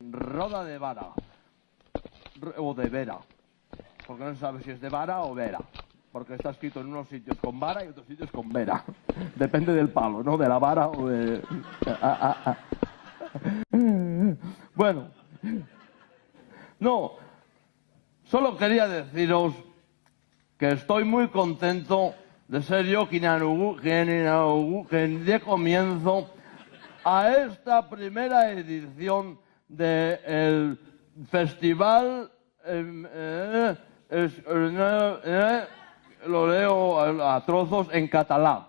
Roda de vara. O de vera. Porque no se sabe si es de vara o vera. Porque está escrito en unos sitios con vara y otros sitios con vera. Depende del palo, ¿no? De la vara o de... Bueno. No. Solo quería deciros que estoy muy contento de ser yo quien dé comienzo a esta primera edición del festival. Lo leo a trozos en catalán.